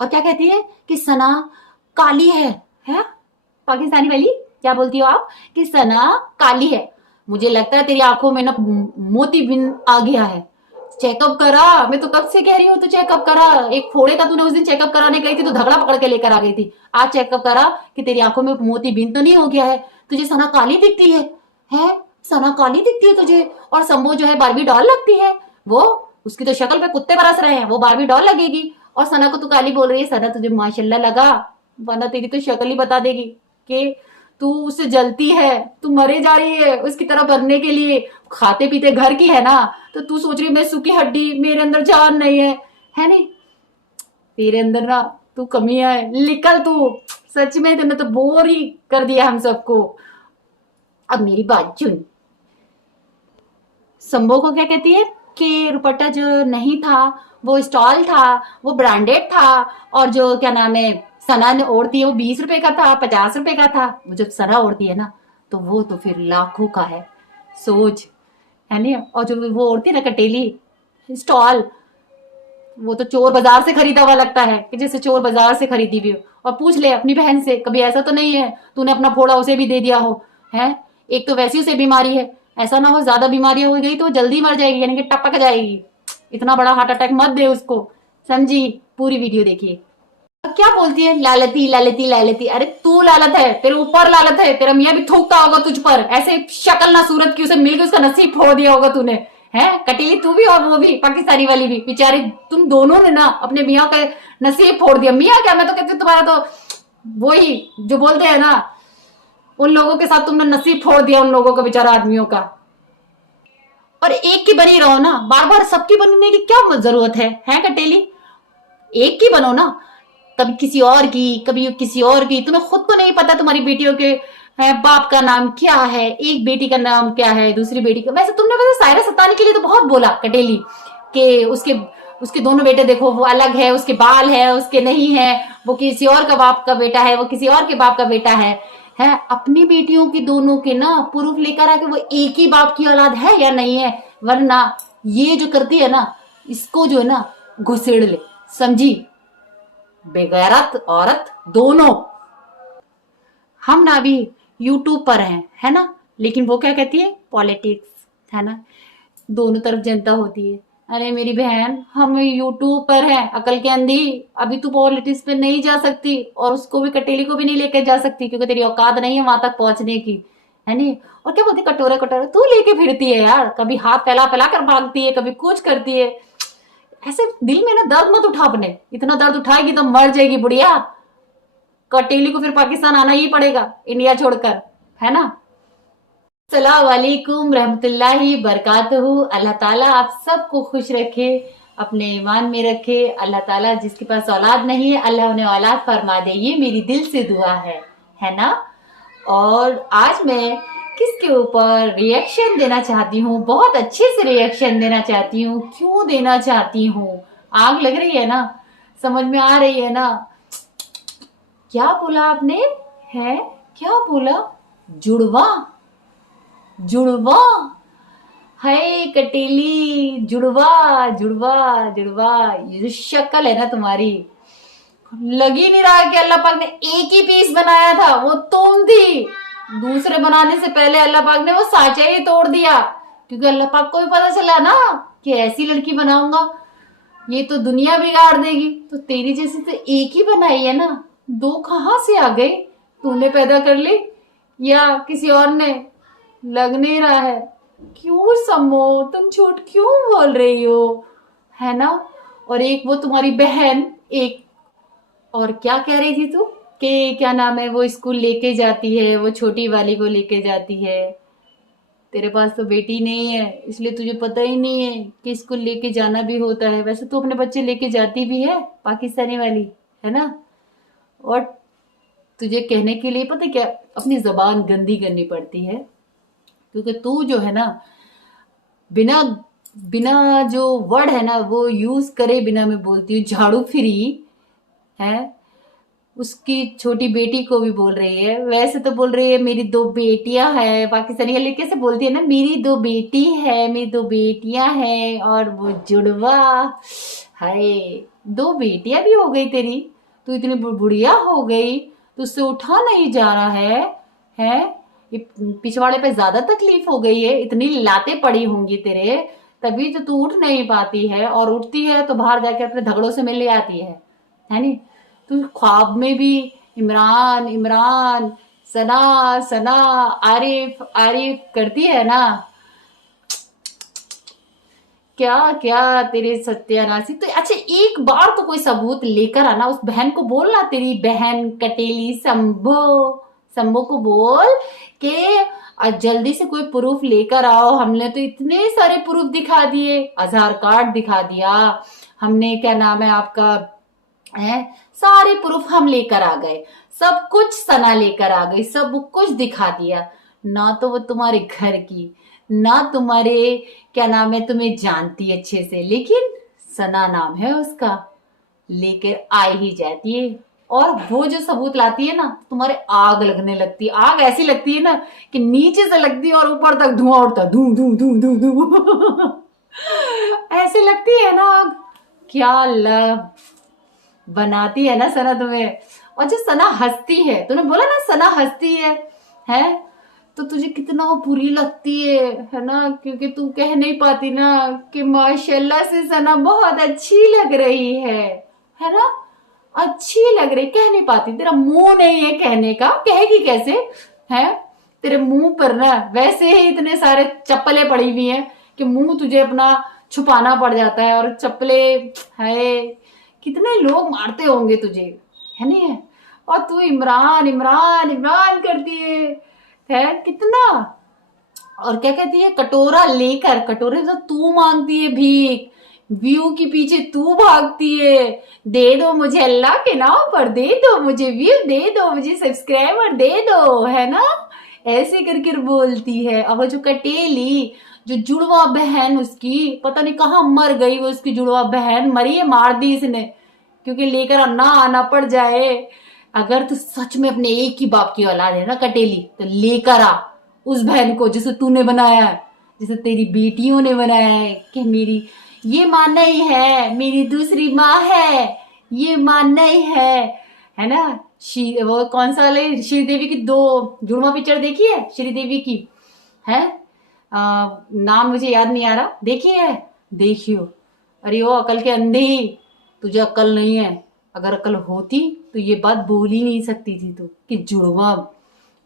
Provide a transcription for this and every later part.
और क्या कहती है कि सना काली है? पाकिस्तानी वाली क्या बोलती हो आप कि सना काली है। मुझे लगता है तेरी आंखों में ना मोती बिन आ गया है। चेकअप करा, मैं तो कब से कह रही हूँ तो चेकअप करा। एक फोड़े का तूने उस दिन चेकअप कराने गई थी तो झगड़ा पकड़ के लेकर आ गई थी। आज चेकअप करा कि तेरी आंखों में मोती बिन तो नहीं हो गया है। तुझे सना काली दिखती है? सना काली दिखती है तुझे? और शंभू जो है बारबी डॉल लगती है। वो उसकी तो शक्ल पे कुत्ते बरस रहे हैं, वो बारबी डॉल लगेगी। और सना को तू काली बोल रही है। सना तुझे माशाल्लाह लगा, वरना तेरी तो शक्ल ही बता देगी कि तू उससे जलती है, तू मरे जा रही है उसकी तरह बनने के लिए। खाते पीते घर की है ना, तो तू सोच रही मैं सूखी हड्डी, मेरे अंदर जान नहीं है नहीं? तेरे अंदर ना तू कमियां है, निकल तू। सच में तुमने तो बोर ही कर दिया हम सबको। अब मेरी बात सुन। संभो को क्या कहती है कि दुपट्टा जो नहीं था वो स्टॉल था, वो ब्रांडेड था। और जो क्या नाम है सना ने ओढ़ती है वो 20 रुपए का था, 50 रुपए का था। वो जब सना ओढ़ती है ना तो वो तो फिर लाखों का है। सोच, है नहीं? और जो वो ओढ़ती है ना कटेली स्टॉल, वो तो चोर बाजार से खरीदा हुआ लगता है कि जैसे चोर बाजार से खरीदी हुई हो। और पूछ ले अपनी बहन से, कभी ऐसा तो नहीं है तूने अपना फोड़ा उसे भी दे दिया हो? है, एक तो वैसी उसे बीमारी है, ऐसा ना हो ज्यादा बीमारियां हो गई तो जल्दी मर जाएगी, यानी कि टपक जाएगी। इतना बड़ा हार्ट अटैक मत दे उसको, समझी? पूरी वीडियो देखिए। अब क्या बोलती है लालती लालती लालती। अरे तू लालत है, तेरे ऊपर लालत है, तेरा मियाँ भी थूकता होगा तुझ पर। ऐसे शक्ल ना सूरत की, उसे मिलकर उसका नसीब फोड़ दिया होगा तूने। है कटीली तू भी और वो भी पाकिस्तानी वाली भी, बेचारे तुम दोनों ने ना अपने मियाँ का नसीब फोड़ दिया। मियाँ क्या, मैं तो कहती हूँ तुम्हारा तो वही जो बोलते हैं ना, उन लोगों के साथ तुमने नसीब फोड़ दिया, उन लोगों का, बेचारा आदमियों का। और एक की बनी रहो ना, बार बार सबकी बनने की क्या जरूरत है कटेली? एक की बनो ना, कभी किसी और की, कभी किसी और की। तुम्हें खुद को नहीं पता तुम्हारी बेटियों के बाप का नाम क्या है, एक बेटी का नाम क्या है, दूसरी बेटी का। वैसे तुमने वैसे सायरा सताने के लिए तो बहुत बोला कटेली कि उसके उसके दोनों बेटे देखो वो अलग है, उसके बाल है उसके नहीं है, वो किसी और का बाप का बेटा है, वो किसी और के बाप का बेटा है। अपनी बेटियों की दोनों के ना प्रूफ लेकर आके वो एक ही बाप की औलाद है या नहीं है। वरना ये जो करती है ना, इसको जो है ना घुसेड़ ले, समझी? बेगैरत औरत दोनों। हम ना अभी यूट्यूब पर हैं, है ना? लेकिन वो क्या कहती है, पॉलिटिक्स, है ना? दोनों तरफ जनता होती है। अरे मेरी बहन, हम यूट्यूब पर हैं, अकल के अंधी। अभी तू पॉलिटिक्स पे नहीं जा सकती, और उसको भी, कटेली को भी नहीं लेकर जा सकती, क्योंकि तेरी औकात नहीं है वहां तक पहुंचने की, है नहीं? और क्या बोलती, कटोरा कटोरा तू लेके फिरती है यार, कभी हाथ फैला फैला कर भागती है, कभी कुछ करती है। ऐसे दिल में ना दर्द मत उठा अपने, इतना दर्द उठाएगी तो मर जाएगी बुढ़िया। कटेली को फिर पाकिस्तान आना ही पड़ेगा इंडिया छोड़कर, है ना? अस्सलाम वालेकुम रहमतुल्लाहि बरकातहू। अल्लाह ताला आप सबको खुश रखे, अपने ईमान में रखे। अल्लाह ताला जिसके पास औलाद नहीं है, अल्लाह उन्हें औलाद फरमा दे, ये मेरी दिल से दुआ है ना? और आज मैं किसके ऊपर रिएक्शन देना चाहती हूँ, बहुत अच्छे से रिएक्शन देना चाहती हूँ। क्यों देना चाहती हूँ? आग लग रही है ना, समझ में आ रही है ना? क्या बोला आपने? है क्या बोला? जुड़वा? जुड़वा? है कटेली, जुड़वा जुड़वा जुड़वा। ये जो शक्ल है ना तुम्हारी, लग ही नहीं रहा है कि अल्लाह पाक ने एक ही पीस बनाया था, वो तुम थी। दूसरे बनाने से पहले अल्लाह पाक ने वो सांचा ही तोड़ दिया, क्योंकि अल्लाह पाक को भी पता चला ना कि ऐसी लड़की बनाऊंगा ये तो दुनिया बिगाड़ देगी। तो तेरी जैसी तो एक ही बनाई है ना, दो कहां से आ गई? तूने पैदा कर ली या किसी और ने? लग नहीं रहा है। क्यों समो, तुम झूठ क्यों बोल रही हो, है ना? और एक वो तुम्हारी बहन, एक और क्या कह रही थी तू कि क्या नाम है, वो स्कूल लेके जाती है, वो छोटी वाली को लेके जाती है। तेरे पास तो बेटी नहीं है, इसलिए तुझे पता ही नहीं है कि स्कूल लेके जाना भी होता है। वैसे तो अपने बच्चे लेके जाती भी है पाकिस्तानी वाली, है ना? और तुझे कहने के लिए पता क्या, अपनी जबान गंदी करनी पड़ती है, क्योंकि तू जो है ना बिना बिना जो वर्ड है ना वो यूज करे बिना मैं बोलती हूँ झाड़ू फ्री है। उसकी छोटी बेटी को भी बोल रही है, वैसे तो बोल रही है मेरी दो बेटियां हैं, पाकिस्तानी वाली कैसे बोलती है ना, मेरी दो बेटी है, मेरी दो बेटियां हैं और वो जुड़वा। हाय, 2 बेटियां भी हो गई तेरी, तू इतनी बुढ़िया हो गई, तुझसे उठा नहीं जा रहा है? ये पिछवाड़े पे ज्यादा तकलीफ हो गई है, इतनी लातें पड़ी होंगी तेरे, तभी तो तू उठ नहीं पाती है, और उठती है तो बाहर जाके अपने झगड़ों से मिल आती है नहीं? तू ख्वाब में भी इमरान इमरान, सना सना, आरिफ आरिफ करती है ना? क्या क्या तेरे सत्यानाशी। तो अच्छा, एक बार तो कोई सबूत लेकर आना, उस बहन को बोलना, तेरी बहन कटेली शंभो, शंभो को बोल कि जल्दी से कोई प्रूफ लेकर आओ। हमने तो इतने सारे प्रूफ दिखा दिए, आधार कार्ड दिखा दिया हमने, क्या नाम है आपका, है सारे प्रूफ हम लेकर आ गए, सब कुछ सना लेकर आ गई, सब कुछ दिखा दिया। ना तो वो तुम्हारे घर की, ना तुम्हारे क्या नाम है, तुम्हें जानती अच्छे से, लेकिन सना नाम है उसका, लेकर आ ही जाती है। और वो जो सबूत लाती है ना, तुम्हारे आग लगने लगती है, आग ऐसी लगती है ना कि नीचे से लगती है और ऊपर तक धुआं उड़ता, धू धू धू धू धू ऐसी लगती है ना आग। क्या बनाती है ना सना तुम्हें। और जो सना हंसती है, तूने बोला ना सना हंसती है तो तुझे कितना बुरी लगती है ना, क्योंकि तू कह नहीं पाती ना कि माशाल्लाह से सना बहुत अच्छी लग रही है ना, अच्छी लग रही, कह नहीं पाती, तेरा मुंह नहीं है कहने का, कहेगी कैसे है? तेरे मुंह पर ना वैसे ही इतने सारे चप्पलें पड़ी हुई हैं कि मुंह तुझे अपना छुपाना पड़ जाता है, और चप्पले है, कितने लोग मारते होंगे तुझे, है नहीं? और तू इमरान इमरान इमरान करती है कितना। और क्या कहती है, कटोरा लेकर, कटोरे से तू मांगती है भीख, व्यू के पीछे तू भागती है, दे दो मुझे अल्लाह के नाम पर, दे दो मुझे व्यू, दे दो मुझे सब्सक्राइबर, दे दो, है ना, ऐसे करके बोलती है। अब जो कटेली, जो जुड़वा बहन उसकी, पता नहीं कहाँ मर गई वो, उसकी जुड़वा बहन मरी है, मार दी इसने, क्योंकि लेकर ना आना पड़ जाए। अगर तू सच में अपने एक ही बाप की औलाद है ना कटेली, तो लेकर आ उस बहन को जिसे तूने बनाया है, जिसे तेरी बेटियों ने बनाया है, कि मेरी ये माँ नहीं है, मेरी दूसरी माँ है, ये माँ नहीं है ना। वो कौन सा वाले श्रीदेवी की 2 जुड़वा पिक्चर देखी है श्रीदेवी की, है नाम मुझे याद नहीं आ रहा, देखी है? देखियो। अरे वो अकल के अंधे ही, तुझे अकल नहीं है, अगर अकल होती तो ये बात बोल ही नहीं सकती थी तू कि जुड़वा।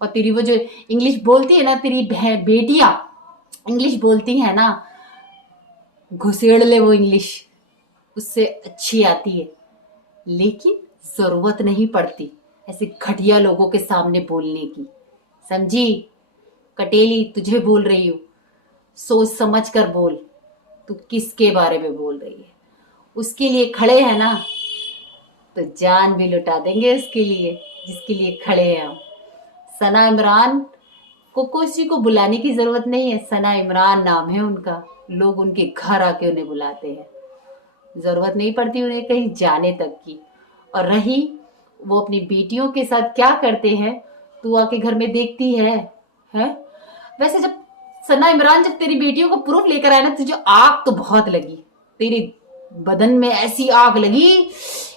और तेरी वो जो इंग्लिश बोलती है ना, तेरी बेटियां इंग्लिश बोलती है ना, घुसेड़ ले वो इंग्लिश, उससे अच्छी आती है, लेकिन जरूरत नहीं पड़ती ऐसे घटिया लोगों के सामने बोलने की, समझी? कटेली तुझे बोल रही हूँ, सोच समझ कर बोल, तू किसके बारे में बोल रही है। उसके लिए खड़े हैं ना तो जान भी लुटा देंगे उसके लिए, जिसके लिए खड़े हैं हम। सना इमरान को किसी को बुलाने की जरूरत नहीं है, सना इमरान नाम है उनका, लोग उनके घर आके उन्हें बुलाते हैं, जरूरत नहीं पड़ती उन्हें कहीं जाने तक की। और रही वो अपनी बेटियों के साथ क्या करते हैं, तू आके घर में देखती है? वैसे जब सना इमरान, जब तेरी बेटियों को प्रूफ लेकर आया ना, तुझे आग तो बहुत लगी, तेरे बदन में ऐसी आग लगी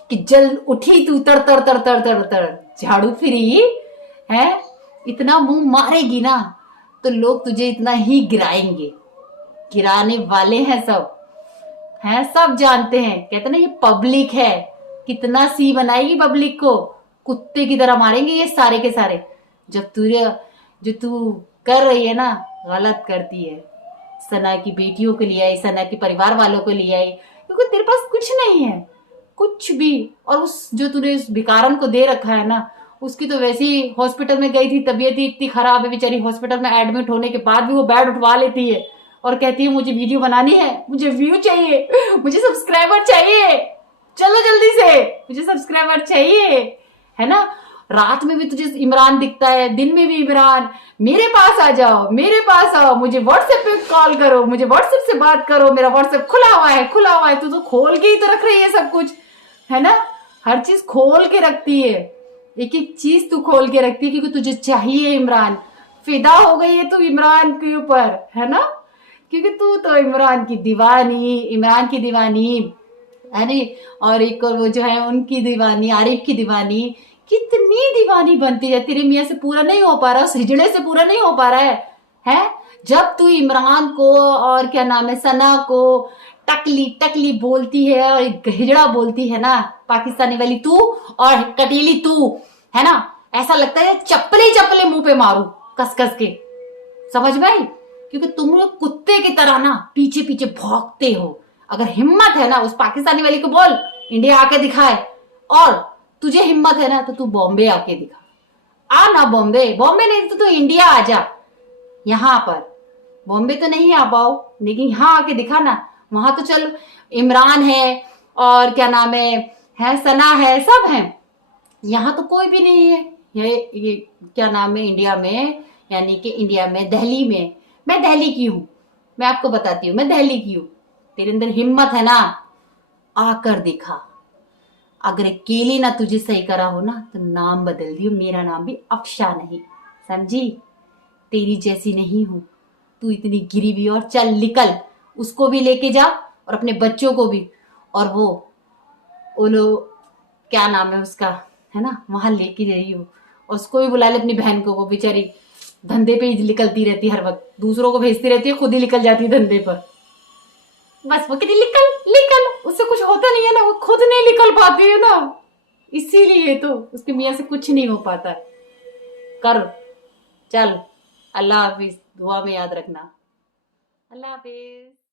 कि जल उठी तू, तर तर तर तर तर तर झाड़ू फिरी है, इतना मुंह मारेगी ना तो लोग तुझे इतना ही गिराएंगे, गिराने वाले हैं सब, हैं सब जानते हैं, कहते ना ये पब्लिक है, कितना सी बनाएगी पब्लिक को, कुत्ते की तरह मारेंगे ये सारे के सारे। जब जो तू कर रही है ना, गलत करती है, सना की बेटियों को ले आई, सना के परिवार वालों को ले आई, क्योंकि तेरे पास कुछ नहीं है, कुछ भी। और उस जो तूने उस भिकारन को दे रखा है ना, उसकी तो वैसे ही हॉस्पिटल में गई थी, तबीयत ही इतनी खराब है बेचारी, हॉस्पिटल में एडमिट होने के बाद भी वो बेड उठवा लेती है और कहती है मुझे वीडियो बनानी है, मुझे व्यू चाहिए, मुझे सब्सक्राइबर चाहिए, चलो जल्दी से मुझे सब्सक्राइबर चाहिए, है ना। रात में भी तुझे इमरान दिखता है, दिन में भी इमरान, मेरे पास आ जाओ, मेरे पास आओ, मुझे व्हाट्सएप पे कॉल करो, मुझे व्हाट्सएप से बात करो, मेरा व्हाट्सएप खुला हुआ है, खुला हुआ है। तू तो खोल के ही तो रख रही है सब कुछ, है ना, हर चीज खोल के रखती है, एक एक चीज तू खोल के रखती है, क्योंकि तुझे चाहिए इमरान, फिदा हो गई है तू इमरान के ऊपर, है ना, क्योंकि तू तो इमरान की दीवानी, इमरान की दीवानी अरे, और एक और वो जो है उनकी दीवानी, आरिफ की दीवानी, कितनी दीवानी बनती है। तेरे मियाँ से पूरा नहीं हो पा रहा, उस हिजड़े से पूरा नहीं हो पा रहा है? जब तू इमरान को और क्या नाम है सना को टकली टकली बोलती है और हिजड़ा बोलती है ना, पाकिस्तानी वाली तू और कटीली तू, है ना, ऐसा लगता है चप्पले चप्पले मुंह पे मारू कस कस के, समझ में आई? क्योंकि तुम लोग कुत्ते की तरह ना पीछे पीछे भौंकते हो। अगर हिम्मत है ना उस पाकिस्तानी वाली को बोल इंडिया आके दिखाए, और तुझे हिम्मत है ना तो तू बॉम्बे आके दिखा। आ ना बॉम्बे, बॉम्बे नहीं तो तू इंडिया आ जा। यहाँ पर बॉम्बे तो नहीं आ पाओ, लेकिन यहाँ आके दिखा ना। वहां तो चल इमरान है और क्या नाम है सना है, सब है। यहाँ तो कोई भी नहीं है। ये क्या नाम है इंडिया में, यानी कि इंडिया में दिल्ली में, मैं दिल्ली की हूँ, मैं आपको बताती हूँ मैं दिल्ली की हूँ। तेरे अंदर हिम्मत है ना, आकर दिखा। अगर अकेली ना तुझे सही करा हो ना तो नाम बदल दियो, मेरा नाम भी अफशा नहीं, समझी? तेरी जैसी नहीं हूं, तू इतनी गिरी हुई। और चल निकल, उसको भी लेके जा और अपने बच्चों को भी, और वो लोग क्या नाम है उसका, है ना, वहां लेके रही हो। और उसको भी बुला ले अपनी बहन को, वो बेचारी धंधे पे ही निकलती रहती है, हर वक्त दूसरों को भेजती रहती है, खुद ही निकल जाती है धंधे पर। बस वो कहती निकल निकल, उससे कुछ होता नहीं है ना, वो खुद नहीं निकल पाती है ना, इसीलिए तो उसके मियाँ से कुछ नहीं हो पाता। कर, चल, अल्लाह हाफिज, दुआ में याद रखना। अल्लाह हाफिज।